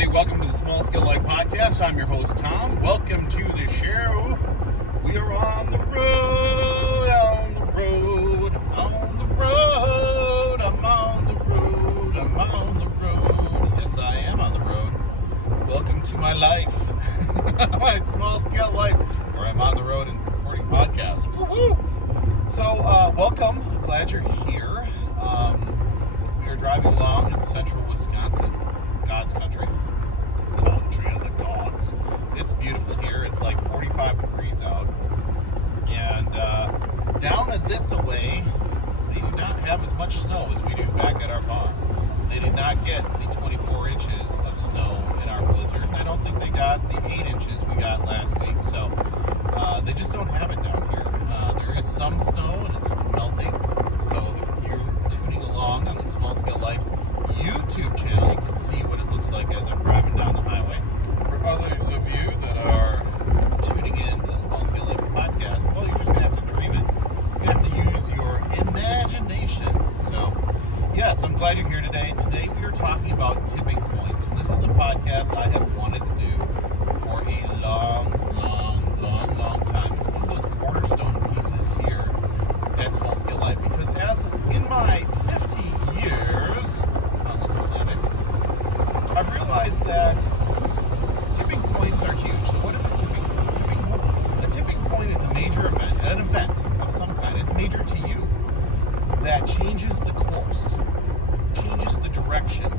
everybody. Welcome to the Small Scale Life Podcast. I'm your host, Tom. Welcome to the show. We are on the road, on the road, on the road. I'm on the road, I'm on the road. Yes, I am on the road. Welcome to my life, my small scale life, where I'm on the road and recording podcasts. Woo-hoo! So, welcome. Glad you're here. We are driving along in central Wisconsin, God's country. Country of the gods. It's beautiful here. It's like 45 degrees out. And down this away, they do not have as much snow as we do back at our farm. They did not get the 24 inches of snow in our blizzard. And I don't think they got the 8 inches we got last week. So they just don't have it down here. There is some snow and it's melting. So if you're tuning along on the Small Scale Life YouTube channel, you can see what it looks like as I'm driving down the highway. For others of you that are tuning in to the Small Scale Life podcast, well, you're just going to have to dream it. You have to use your imagination. So, yes, I'm glad you're here today. Today we are talking about tipping points. And this is a podcast I have wanted to do for a long time. It's one of those cornerstone pieces here at Small Scale Life, because as in my 50 years on this planet, I've realized that tipping points are huge. So what is a tipping point? A tipping point is a major event, an event of some kind. It's major to you that changes the course, changes the direction,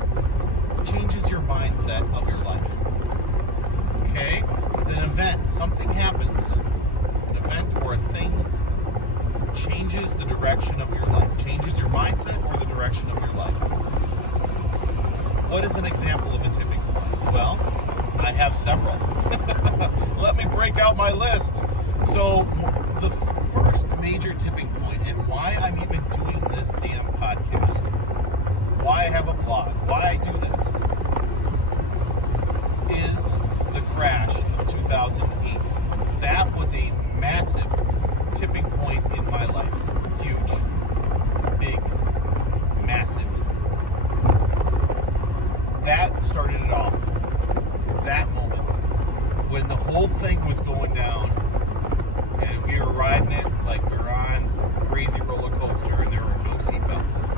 changes your mindset of your life. Okay? It's an event. Something happens. An event or a thing changes the direction of your life, changes your mindset or the direction of your life. What is an example of a tipping point? Well, I have several. Let me break out my list. So, the first major tipping point, and why I'm even doing this damn podcast, why I have a blog, why I do this, is the crash of 2008. That was a massive tipping point in my life. Huge. Big. Massive. That started it all. That moment. When the whole thing was going down and we were riding it like we were on some crazy roller coaster and there were no seatbelts.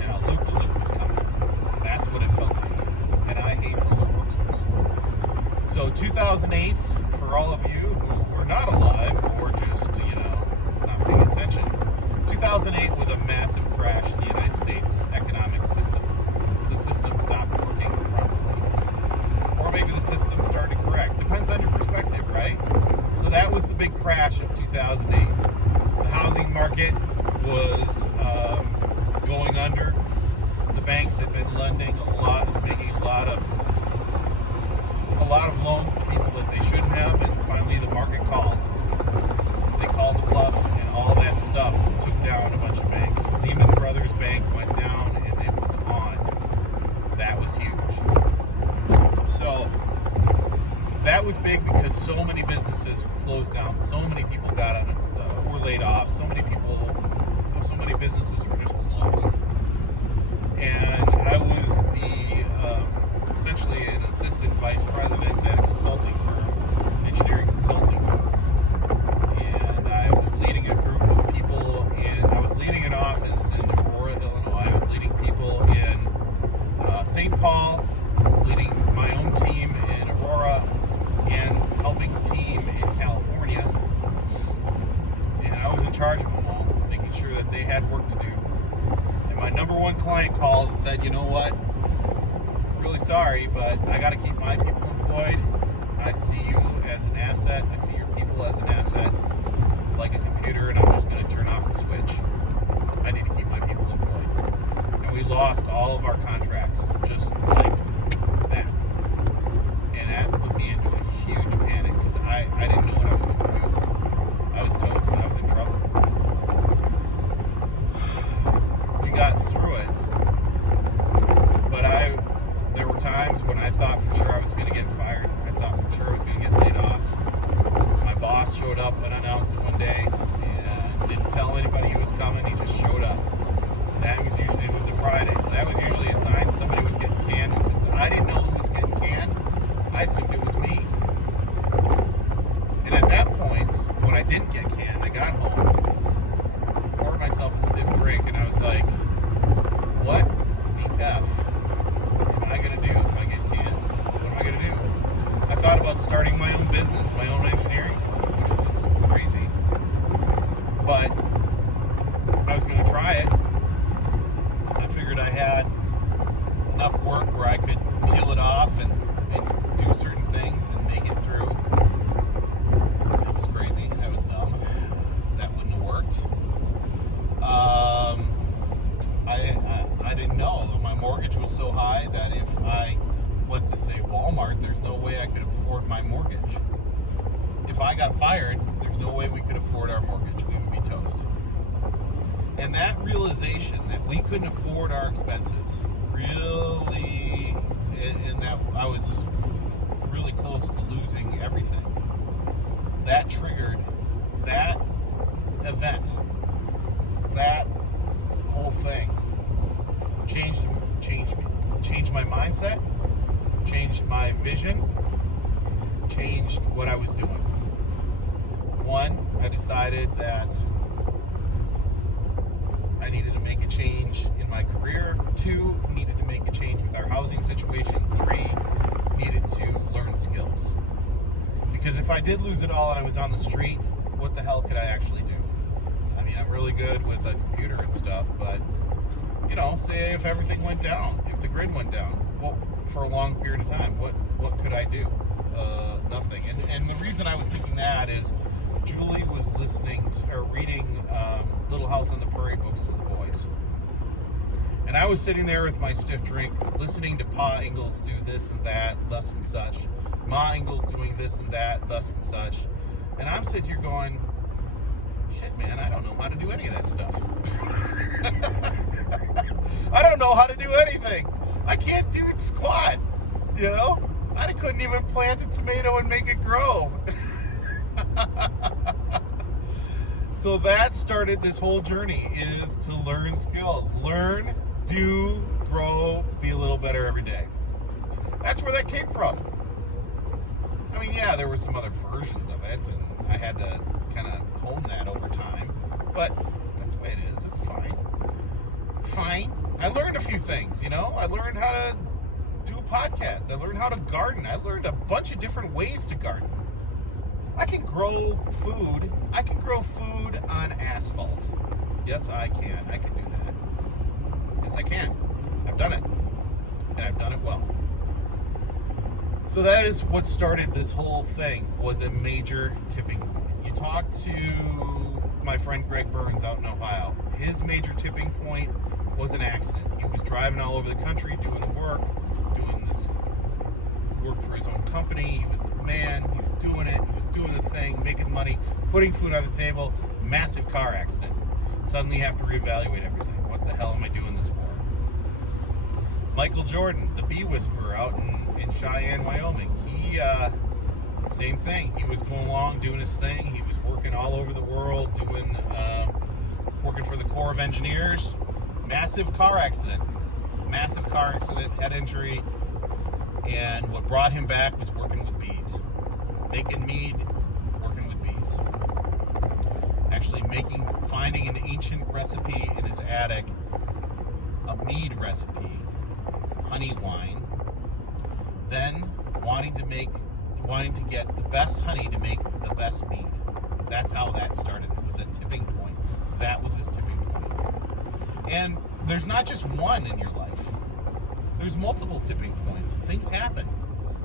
And a loop-de-loop was coming. That's what it felt like. And I hate roller coasters. So 2008, for all of you who were not alive or just, not paying attention, 2008 was a massive crash in the United States economic system. The system stopped working properly. Or maybe the system started to correct. Depends on your perspective, right? So that was the big crash of 2008. The housing market was going under. The banks had been lending making a lot of loans to people that they shouldn't have, and finally the market called. They called the bluff, and all that stuff took down a bunch of banks. Lehman Brothers bank went down, and it was on. That was huge. So that was big because so many businesses closed down, so many people were laid off, so many businesses were just closed. And I was essentially an assistant vice president at a consulting firm, engineering consulting firm. And I was leading a group of people I was leading an office in Aurora, Illinois. I was leading people in St. Paul, leading my own team in Aurora, and helping a team in California. And I was in charge of them all, making sure that they had work to do. And my number one client called and said, you know what? Really sorry, but I got to keep my people employed. I see you as an asset. I see your people as an asset, like a computer, and I'm just going to turn off the switch. I need to keep my people employed. And we lost all of our contracts, just like that. And that put me into a huge panic, because I didn't know what I was going to do. I was toast. I was in trouble. We got through it, but there were times when I thought for sure I was going to get fired. I thought for sure I was going to get laid off. My boss showed up unannounced one day and didn't tell anybody he was coming. He just showed up. It was a Friday, so that was usually a sign somebody was getting canned. And since I didn't know who was getting canned, I assumed it was me. And at that point, when I didn't get canned, I got home, poured myself a stiff drink, and I was like, what the F am I going to do if I get canned? What am I going to do? I thought about starting my own business, my own engineering firm, which was crazy. But I was going to try it. I figured I had enough work where I could peel it off and do certain things and make it through. That was crazy. That was dumb. That wouldn't have worked. I didn't know. My mortgage was so high that if I went to, say, Walmart, there's no way I could afford my mortgage. If I got fired, there's no way we could afford our mortgage. We would be toast. And that realization that we couldn't afford our expenses really, and that I was really close to losing everything, that triggered that event, that whole thing changed me, changed my mindset, changed my vision, changed what I was doing. One, I decided that I needed to make a change in my career. 2, needed to make a change with our housing situation. 3, needed to learn skills. Because if I did lose it all and I was on the street, what the hell could I actually do? I mean, I'm really good with a computer and stuff, but, say if everything went down, if the grid went down, well, for a long period of time, what could I do? Nothing. And the reason I was thinking that is Julie was reading Little House on the Prairie books to the boys. And I was sitting there with my stiff drink, listening to Pa Ingalls do this and that, thus and such. Ma Ingalls doing this and that, thus and such. And I'm sitting here going, shit, man, I don't know how to do any of that stuff. I don't know how to do anything. I can't do squat, I couldn't even plant a tomato and make it grow. So that started this whole journey, is to learn skills. Learn, do, grow, be a little better every day. That's where that came from. I mean, yeah, there were some other versions of it, and I had to kind of hone that over time. But that's the way it is. It's fine. Fine. I learned a few things, I learned how to do a podcast. I learned how to garden. I learned a bunch of different ways to garden. I can grow food. I can grow food on asphalt. Yes, I can. I can do that. Yes, I can. I've done it. And I've done it well. So that is what started this whole thing, was a major tipping point. You talk to my friend Greg Burns out in Ohio. His major tipping point was an accident. He was driving all over the country doing the work, doing this work for his own company. He was the man. He was doing it. He was doing the thing, making money, putting food on the table. Massive car accident. Suddenly you have to reevaluate everything. What the hell am I doing this for? Michael Jordan, the bee whisperer out in Cheyenne, Wyoming. He, same thing. He was going along doing his thing. He was working all over the world, working for the Corps of Engineers. Massive car accident, head injury. And what brought him back was working with bees. Making mead, working with bees. Actually finding an ancient recipe in his attic, a mead recipe, honey wine, then wanting to get the best honey to make the best mead. That's how that started. It was a tipping point. That was his tipping point. And there's not just one in your life. There's multiple tipping points. Things happen.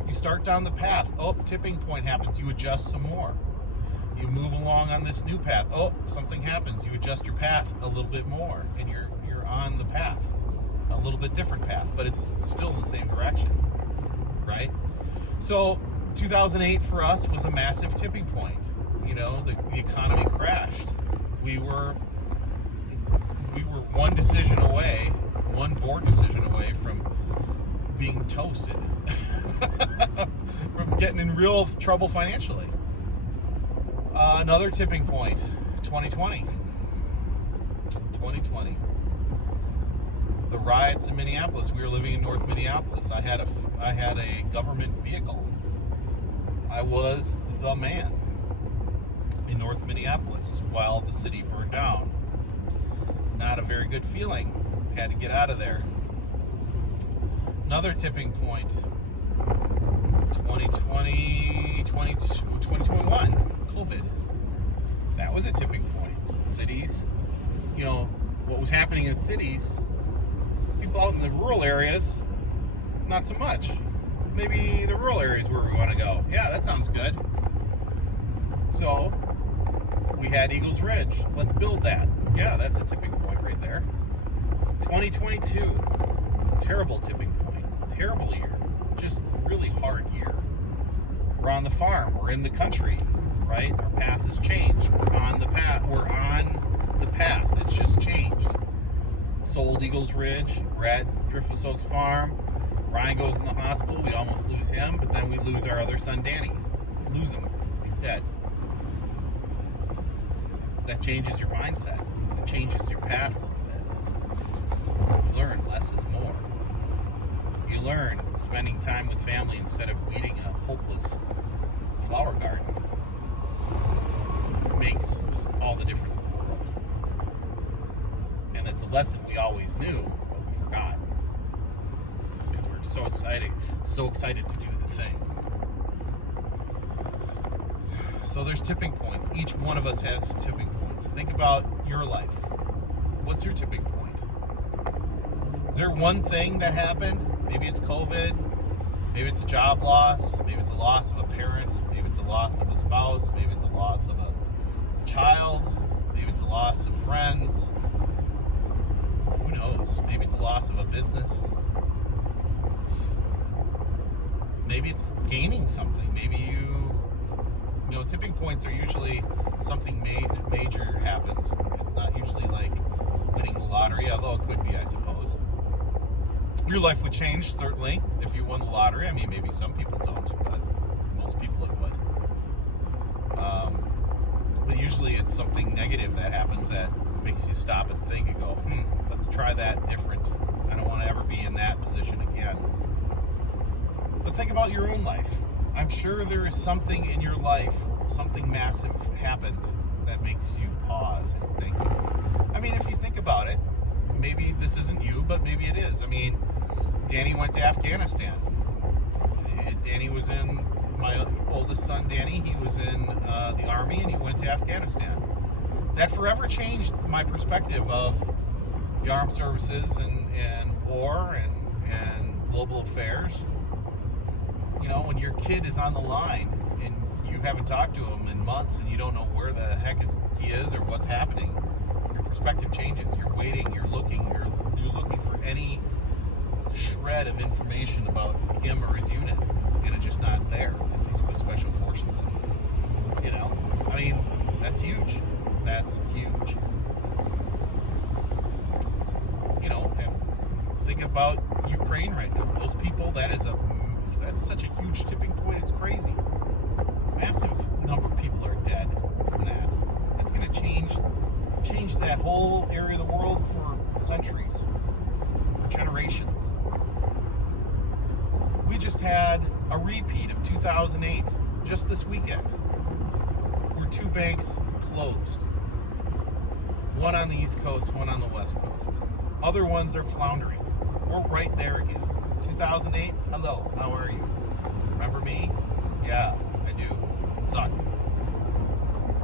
You start down the path. Oh, tipping point happens. You adjust some more. You move along on this new path. Oh, something happens. You adjust your path a little bit more, and you're on the path. A little bit different path, but it's still in the same direction, right? So 2008 for us was a massive tipping point. The economy crashed. We were one decision away, one board decision away from being toasted, from getting in real trouble financially. Another tipping point, 2020. the riots in Minneapolis. We were living in North Minneapolis. I had a government vehicle. I was the man in North Minneapolis while the city burned down. Not a very good feeling. Had to get out of there. Another tipping point. 2021, COVID. That was a tipping point. Cities, what was happening in cities, people out in the rural areas, not so much. Maybe the rural areas where we want to go. Yeah, that sounds good. So, we had Eagles Ridge. Let's build that. Yeah, that's a tipping point right there. 2022, terrible tipping point. Terrible year. Just really hard year. We're on the farm. We're in the country, right? Our path has changed. We're on the path. It's just changed. Sold Eagles Ridge. We're at Driftless Oaks Farm. Ryan goes in the hospital. We almost lose him, but then we lose our other son, Danny. Lose him. He's dead. That changes your mindset. It changes your path a little bit. You learn less is more. You learn spending time with family instead of weeding a hopeless flower garden makes all the difference in the world. And it's a lesson we always knew, but we forgot. Because we're so excited to do the thing. So there's tipping points. Each one of us has tipping points. Think about your life. What's your tipping point? Is there one thing that happened? Maybe it's COVID. Maybe it's a job loss. Maybe it's a loss of a parent. Maybe it's a loss of a spouse. Maybe it's a loss of a child. Maybe it's a loss of friends. Who knows? Maybe it's a loss of a business. Maybe it's gaining something. Maybe tipping points are usually something major happens. It's not usually like winning the lottery, although it could be, I suppose. Your life would change, certainly, if you won the lottery. I mean, maybe some people don't, but most people it would. But usually it's something negative that happens that makes you stop and think and go, let's try that different. I don't want to ever be in that position again. But think about your own life. I'm sure there is something in your life, something massive happened that makes you pause and think. I mean, if you think about it, maybe this isn't you, but maybe it is. I mean, Danny went to Afghanistan. Danny was in, my oldest son, Danny, he was in the Army, and he went to Afghanistan. That forever changed my perspective of the armed services and war and global affairs. When your kid is on the line and you haven't talked to him in months and you don't know where the heck he is or what's happening, your perspective changes. You're waiting, you're looking for any shred of information about him or his unit, and it's just not there because he's with Special Forces. I mean, that's huge. That's huge. And think about Ukraine right now. Those people, that's such a huge tipping point. It's crazy. Massive number of people are dead from that. It's going to change that whole area of the world for centuries, for generations. We just had a repeat of 2008 just this weekend, where 2 banks closed. One on the East Coast, one on the West Coast. Other ones are floundering. We're right there again. 2008, hello, how are you? Remember me? Yeah, I do. It sucked.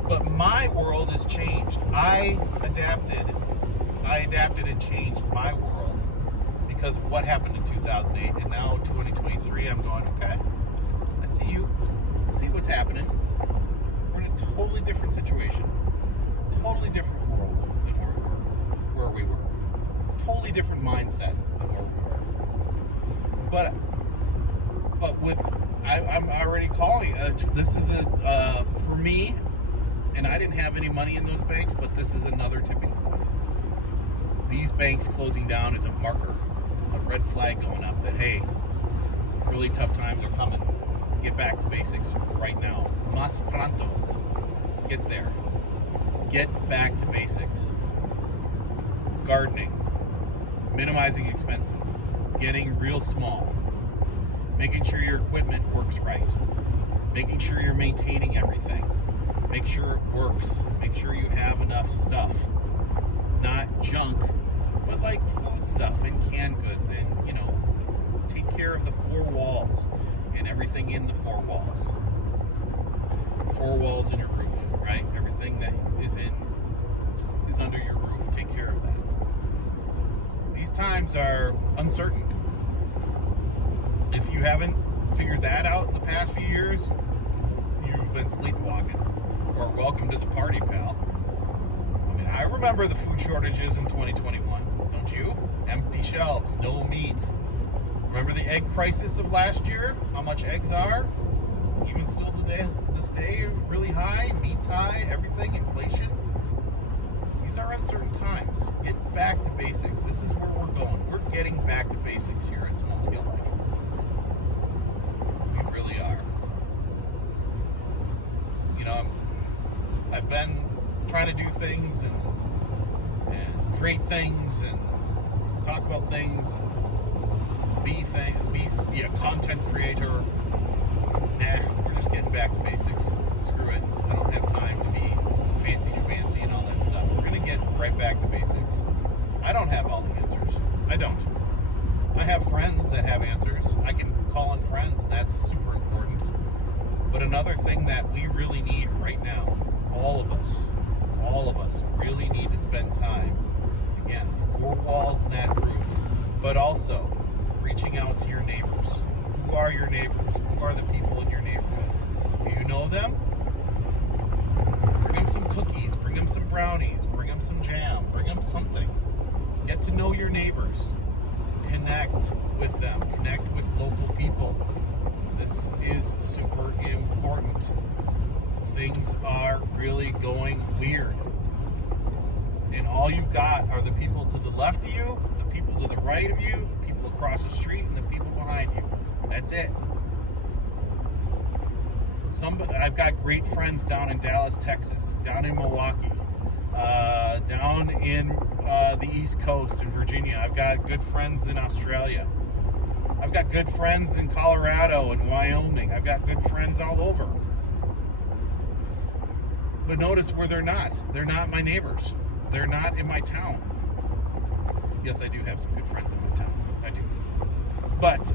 But my world has changed. I adapted and changed my world because of what happened in 2008. And now 2023, I'm going, okay, I see you. I see what's happening. We're in a totally different situation. Totally different world than where we were. Totally different mindset than where we were. But I'm already calling. This is for me, and I didn't have any money in those banks, but this is another tipping point. These banks closing down is a marker. It's a red flag going up that, hey, some really tough times are coming. Get back to basics right now. Mas pronto. Get there. Get back to basics. Gardening. minimizing expenses, getting real small, making sure your equipment works right, making sure you're maintaining everything, make sure it works, make sure you have enough stuff, not junk, but like food stuff and canned goods, and take care of the four walls and everything in the four walls. Four walls in your roof, right? Everything that is under your roof. Take care of that. These times are uncertain. If you haven't figured that out in the past few years, you've been sleepwalking. Or welcome to the party, pal. I mean, I remember the food shortages in 2021, don't you? Empty shelves, no meat. Remember the egg crisis of last year? How much eggs are? Even still today, this day, really high, meat's high, everything, inflation. These are uncertain times. Get back to basics. This is where we're going. We're getting back to basics here at Small Scale Life. We really are. I've been trying to do things and create things and talk about things and be a content creator. We're just getting back to basics. Screw it. I don't have time to be fancy schmancy and all that stuff. We're going to get right back to basics. I don't have all the answers. I don't. I have friends that have answers. I can call on friends, and that's super important. But another thing that we really need right now, all of us really need to spend time, again, the four walls in that roof, but also reaching out to your neighbors. Who are your neighbors? Who are the people in your neighborhood? Do you know them? Bring them some cookies, bring them some brownies, bring them some jam, bring them something. Get to know your neighbors. Connect with them. Connect with local people. This is super important. Things are really going weird. And all you've got are the people to the left of you, the people to the right of you, the people across the street, and the people behind you. That's it. I've got great friends down in Dallas, Texas, down in Milwaukee, down in the East Coast in Virginia. I've got good friends in Australia. I've got good friends in Colorado and Wyoming. I've got good friends all over. But notice where they're not. They're not my neighbors. They're not in my town. Yes, I do have some good friends in my town. I do. But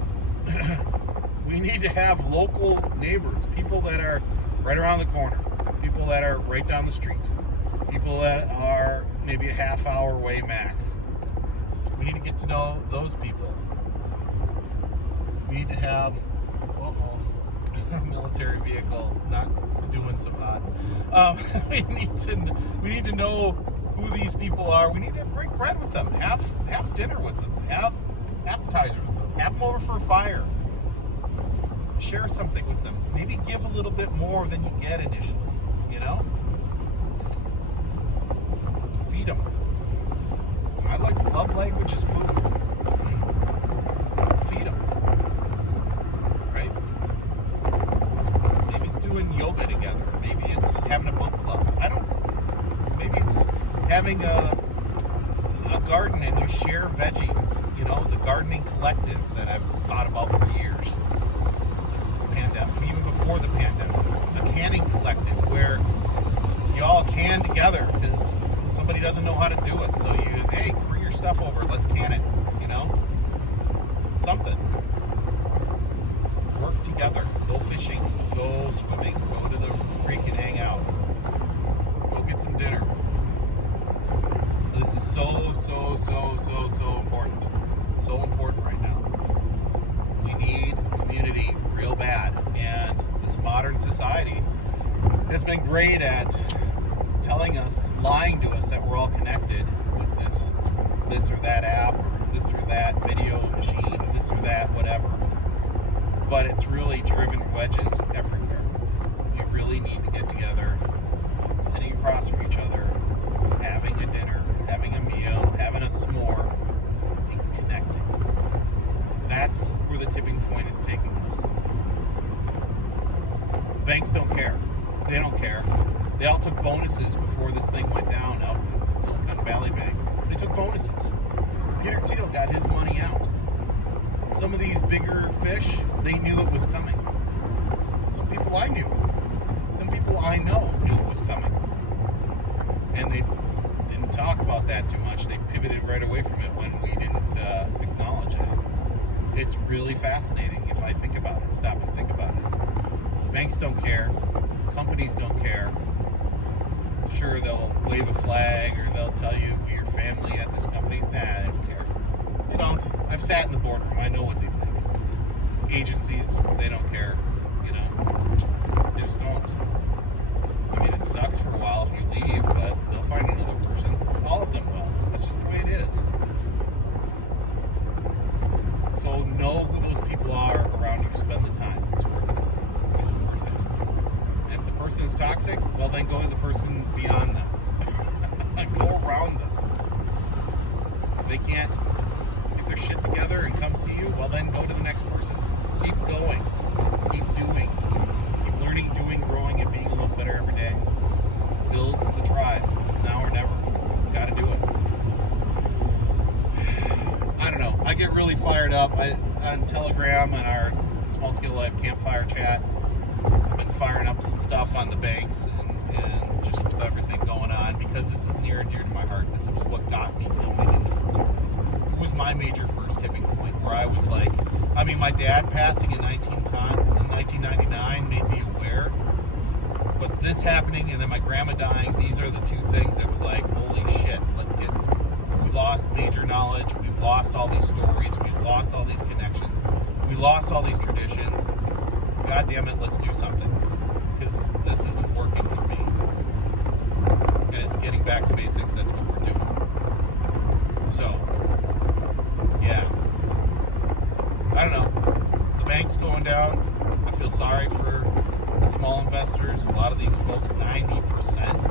we need to have local neighbors, people that are right around the corner, people that are right down the street, people that are maybe a half hour away max. We need to get to know those people. We need to have a military vehicle, not doing so hot. We need to know who these people are. We need to break bread with them, have dinner with them, have appetizers with them, have them over for a fire. Share something with them. Maybe give a little bit more than you get initially, Feed them. Love language is food. Feed them. Right? Maybe it's doing yoga together. Maybe it's having a book club. Maybe it's having a garden and you share veggies. The gardening collective that I've thought about for years. Since this pandemic, even before the pandemic, a canning collective where you all can together because somebody doesn't know how to do it. So hey, bring your stuff over, let's can it, something. Work together, go fishing, go swimming, go to the creek and hang out, go get some dinner. This is so important. So important right now. We need community real bad, and this modern society has been great at lying to us that we're all connected with this or that app, or this or that video machine, this or that whatever. But it's really driven wedges everywhere. We really need to get together, sitting across from each other, having a dinner, having a meal, having a s'more, and connecting. That's where the tipping point is taking us. Banks don't care. They don't care. They all took bonuses before this thing went down out in Silicon Valley Bank. They took bonuses. Peter Thiel got his money out. Some of these bigger fish, they knew it was coming. Some people I knew. Some people I know knew it was coming. And they didn't talk about that too much. They pivoted right away from it when we didn't acknowledge it. It's really fascinating if I think about it, stop and think about it. Banks don't care. Companies don't care. Sure, they'll wave a flag or they'll tell you we're your family at this company. Nah, they don't care. They don't. I've sat in the boardroom. I know what they think. Agencies, they don't care. You know, they just don't. I mean, it sucks for a while if you leave, but they'll find another person. All of them will. That's just the way it is. So know who those people are around you. Spend the time. It's worth it. It's worth it. And if the person is toxic, well, then go to the person beyond them. Go around them. If they can't get their shit together and come see you, well, then go to the next person. Keep going. Keep doing. Keep learning, doing, growing, and being a little better every day. Build the tribe. It's now or never. Got to do it. I don't know. I get really fired up. On Telegram and our Small Scale Life Campfire chat, I've been firing up some stuff on the banks and just with everything going on because this is near and dear to my heart. This was what got me going in the first place. It was my major first tipping point where I was like, I mean, my dad passing in 1999 made me aware, but this happening and then my grandma dying, these are the two things that was like, holy shit, we lost major knowledge, we've lost all these stories, we've lost all these connections, we lost all these traditions. God damn it, let's do something. Because this isn't working for me. And it's getting back to basics, that's what we're doing. So, yeah. I don't know. The bank's going down. I feel sorry for the small investors. A lot of these folks, 90%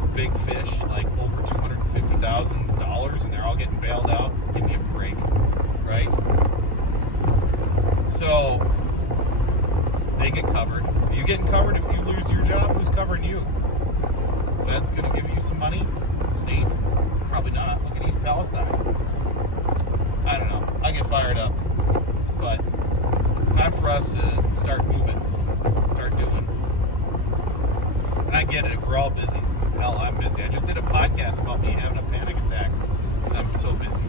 were big fish, like over $250,000, and they're all getting bailed out. Give me a break, right? So, they get covered. Are you getting covered if you lose your job? Who's covering you? Fed's going to give you some money? State? Probably not. Look at East Palestine. I don't know. I get fired up. But it's time for us to start moving. Start doing. And I get it. We're all busy. Hell, I'm busy. I just did a podcast about me having a panic attack because I'm so busy.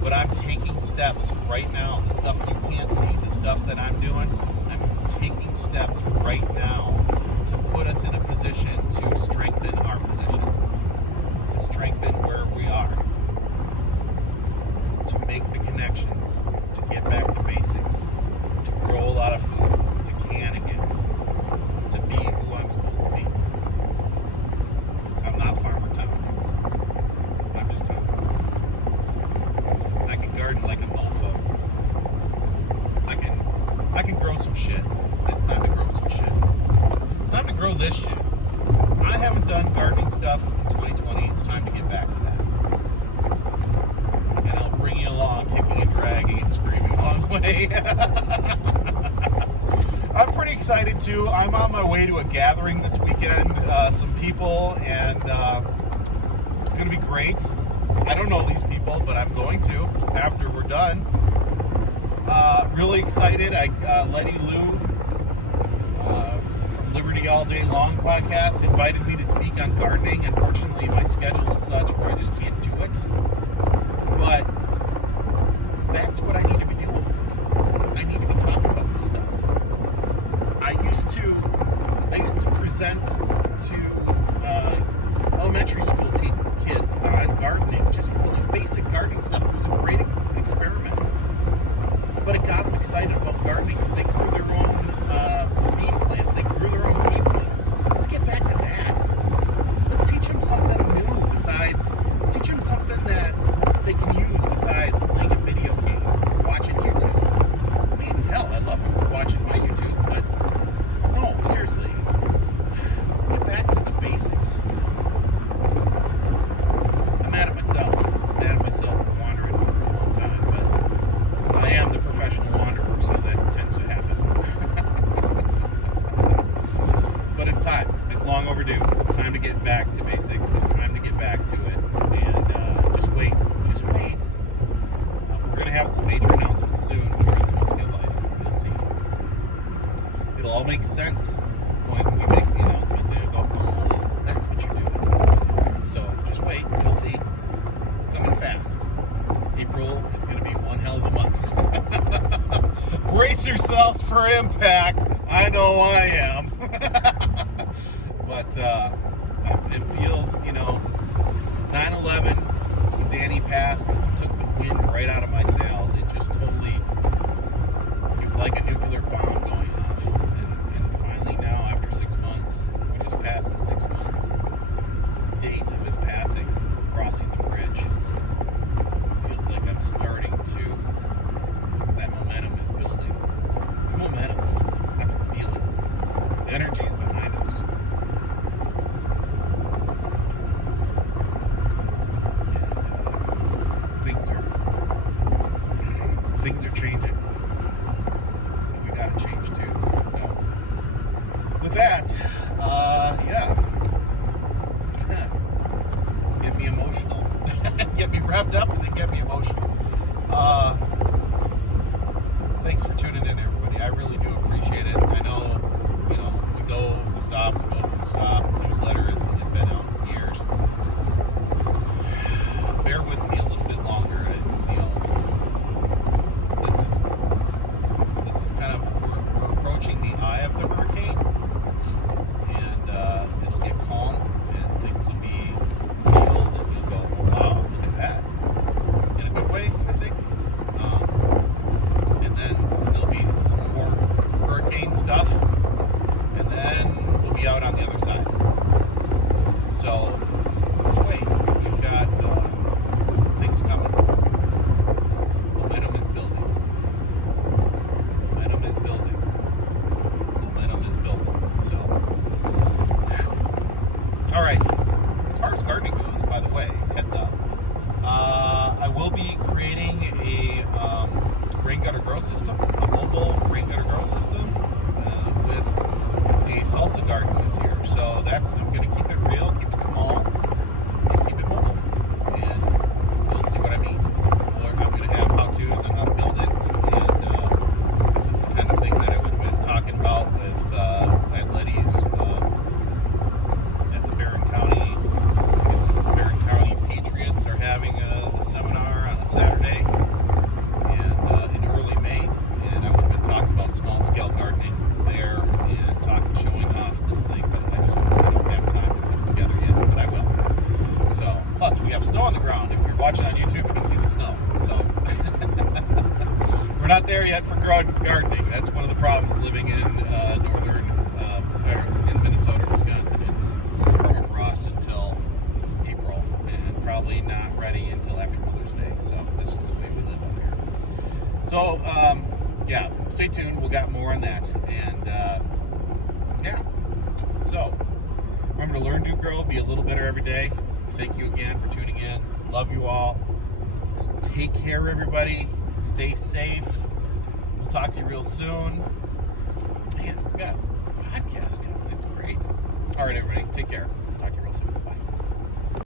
But I'm taking steps right now. The stuff you can't see, the stuff that I'm doing, I'm taking steps right now to put us in a position to strengthen our position, to strengthen where we are, to make the connections, to get back to basics, to grow a lot of food, to can again, to be who I'm supposed to be. I'm not Farmer Tom. I'm just Tom. I can garden like a mofo. I can grow some shit. It's time to grow some shit. It's time to grow this shit. I haven't done gardening stuff in 2020. It's time to get back to that. And I'll bring you along, kicking and dragging and screaming along the way. I'm pretty excited too. I'm on my way to a gathering this weekend. Some people, and it's going to be great. I don't know these people, but I'm going to after we're done. Really excited. Letty Lou from Liberty All Day Long podcast invited me to speak on gardening. Unfortunately, my schedule is such where I just can't do it. But that's what I need to be doing. I need to be talking about this stuff. I used to present to elementary school kids on gardening, just really basic gardening stuff. It was a great experiment. But it got them excited about gardening because they grew their own bean plants. They grew their own pea plants. Let's get back to that. Let's teach them something new teach them something that they can use besides playing a video game or watching YouTube. I mean, hell, I love watching my YouTube, but no, seriously, let's get back to the basics. I'm mad at myself. For wandering for a long time, but I am the professional wanderer, so that tends to happen. But it's time. It's long overdue. It's time to get back to basics. It's time to get back to it. And just wait. have some major announcements soon here in Small Scale Life. You'll see. It'll all make sense when we make the announcement. They'll go, oh, that's what you're doing. So just wait. You'll see. It's coming fast. April is going to be one hell of a month. Brace yourselves for impact. I know I am. But it feels, 9/11, when Danny passed, took the wind right out of my sails. It just totally, it was like a nuclear bomb going off. And finally now, after 6 months, we just passed the 6-month date of his passing, crossing the bridge. It feels like I'm starting to, that momentum is building. There's momentum. I can feel it. The energy is behind us. Things are changing, and we got to change too. So, with that, get me emotional, get me revved up, and then get me emotional. Thanks for tuning in, everybody. I really do appreciate it. I know, we go, we stop, we go, we stop. Newsletter has been out years. Bear with me a little bit longer. This is kind of, we're approaching the eye of the hurricane, and it'll get calm, and things will be filled, and you'll go, oh, wow, look at that, in a good way, I think. And then there'll be some more hurricane stuff, and then we'll be out on the other side. So just wait. You've got things coming. Momentum is building. Momentum is building. Momentum is building. So, whew. All right. As far as gardening goes, by the way, heads up. I will be creating a rain gutter grow system, a mobile rain gutter grow system with a salsa garden this year. So I'm going to keep it real, keep it small, and keep it mobile. And you'll see what I mean. I'm going to have how-tos on how to build it, and this is the kind of thing that I would have been talking about with at Letty's at the Barron County. Because the Barron County Patriots are having a seminar on a Saturday and in early May, and I would have been talking about small-scale gardening there and showing off this thing, but I don't have time to put it together yet, but I will. So, plus we have snow on the ground. If you're watching on YouTube, you can see the snow. So, we're not there yet for gardening. That's one of the problems living in in Minnesota, Wisconsin. It's permafrost until April, and probably not ready until after Mother's Day. So that's just the way we live up here. So, stay tuned. We'll got more on that, and So, remember to learn, do, grow, be a little better every day. Thank you again for tuning in. Love you all. Take care, everybody. Stay safe. We'll talk to you real soon. Man, we got a podcast coming. It's great. All right, everybody. Take care. Talk to you real soon. Bye.